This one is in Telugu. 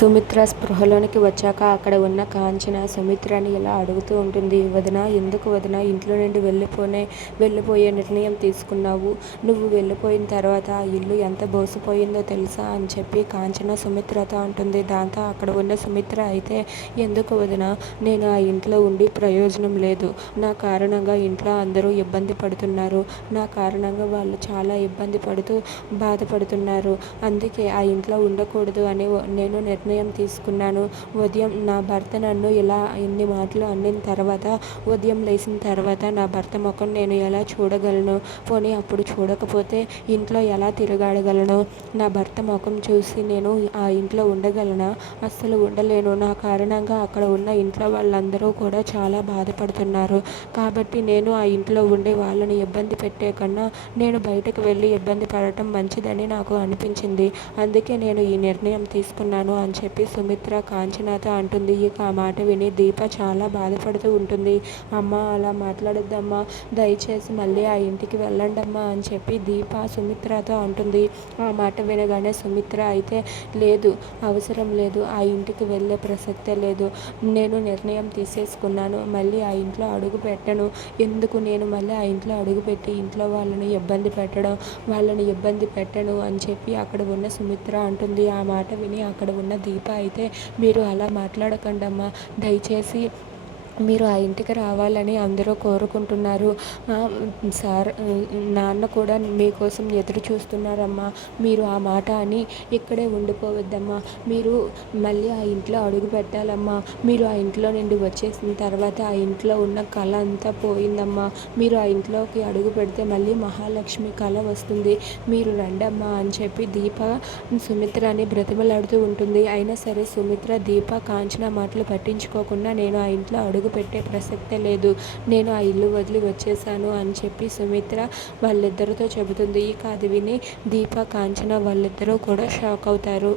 సుమిత్ర స్పృహలోనికి వచ్చాక అక్కడ ఉన్న కాంచన సుమిత్రని ఇలా అడుగుతూ ఉంటుంది వదిన ఎందుకు వదినా? ఇంట్లో నుండి వెళ్ళిపోనే వెళ్ళిపోయే నిర్ణయం తీసుకున్నావు. నువ్వు వెళ్ళిపోయిన తర్వాత ఆ ఇల్లు ఎంత బోసిపోయిందో తెలుసా? అని చెప్పి కాంచన సుమిత్రతో అంటుంది. దాంతో అక్కడ ఉన్న సుమిత్ర అయితే ఎందుకు వదిన? నేను ఆ ఇంట్లో ఉండి ప్రయోజనం లేదు. నా కారణంగా ఇంట్లో అందరూ ఇబ్బంది పడుతున్నారు. నా కారణంగా వాళ్ళు చాలా ఇబ్బంది పడుతూ బాధపడుతున్నారు. అందుకే ఆ ఇంట్లో ఉండకూడదు అని నేను నిర్ణయం నిర్ణయం తీసుకున్నాను. ఉదయం నా భర్త నన్ను ఇలా ఎన్ని మాటలు అన్నిన తర్వాత ఉదయం లేచిన తర్వాత నా భర్త ముఖం నేను ఎలా చూడగలను? పోనీ అప్పుడు చూడకపోతే ఇంట్లో ఎలా తిరగాడగలను నా భర్త ముఖం చూసి నేను ఆ ఇంట్లో ఉండగలనా? అస్సలు ఉండలేను. నా కారణంగా అక్కడ ఉన్న ఇంట్లో వాళ్ళందరూ కూడా చాలా బాధపడుతున్నారు. కాబట్టి నేను ఆ ఇంట్లో ఉండే వాళ్ళని ఇబ్బంది పెట్టే కన్నా నేను బయటకు వెళ్ళి ఇబ్బంది పడటం మంచిదని నాకు అనిపించింది. అందుకే నేను ఈ నిర్ణయం తీసుకున్నాను అని చెప్పి సుమిత్ర కాంచనాతో అంటుంది. ఇక ఆ మాట విని దీప చాలా బాధపడుతూ ఉంటుంది. అమ్మ అలా మాట్లాడొద్దమ్మా. దయచేసి మళ్ళీ ఆ ఇంటికి వెళ్ళండమ్మా అని చెప్పి దీప సుమిత్రతో అంటుంది. ఆ మాట వినగానే సుమిత్ర అయితే లేదు అవసరం లేదు. ఆ ఇంటికి వెళ్ళే ప్రసక్తే లేదు. నేను నిర్ణయం తీసేసుకున్నాను. మళ్ళీ ఆ ఇంట్లో అడుగు పెట్టను. ఎందుకు నేను మళ్ళీ ఆ ఇంట్లో అడుగుపెట్టి ఇంట్లో వాళ్ళని ఇబ్బంది పెట్టడం వాళ్ళని ఇబ్బంది పెట్టను అని చెప్పి అక్కడ ఉన్న సుమిత్ర అంటుంది. ఆ మాట విని అక్కడ ఉన్న దీప అయితే మీరు అలా మాట్లాడకండమ్మా. దయచేసి మీరు ఆ ఇంటికి రావాలని అందరూ కోరుకుంటున్నారు. సార్ నాన్న కూడా మీకోసం ఎదురు చూస్తున్నారమ్మా. మీరు ఆ మాట అని ఇక్కడే ఉండిపోవద్దమ్మా. మీరు మళ్ళీ ఆ ఇంట్లో అడుగు పెట్టాలమ్మా. మీరు ఆ ఇంట్లో నుండి వచ్చేసిన తర్వాత ఆ ఇంట్లో ఉన్న కళ అంతా పోయిందమ్మా. మీరు ఆ ఇంట్లోకి అడుగు పెడితే మళ్ళీ మహాలక్ష్మి కళ వస్తుంది. మీరు రండమ్మా అని చెప్పి దీప సుమిత్రని బ్రతిమలాడుతూ ఉంటుంది. అయినా సరే సుమిత్ర దీప కాంచన మాటలు పట్టించుకోకుండా నేను ఆ ఇంట్లో అడుగు పెట్టే ప్రసక్తే లేదు. నేను ఆ ఇల్లు వదిలి వచ్చేసాను అని చెప్పి సుమిత్ర వాళ్ళిద్దరితో చెబుతుంది. ఈ కాదు విని దీప కాంచన వాళ్ళిద్దరూ కూడా షాక్ అవుతారు.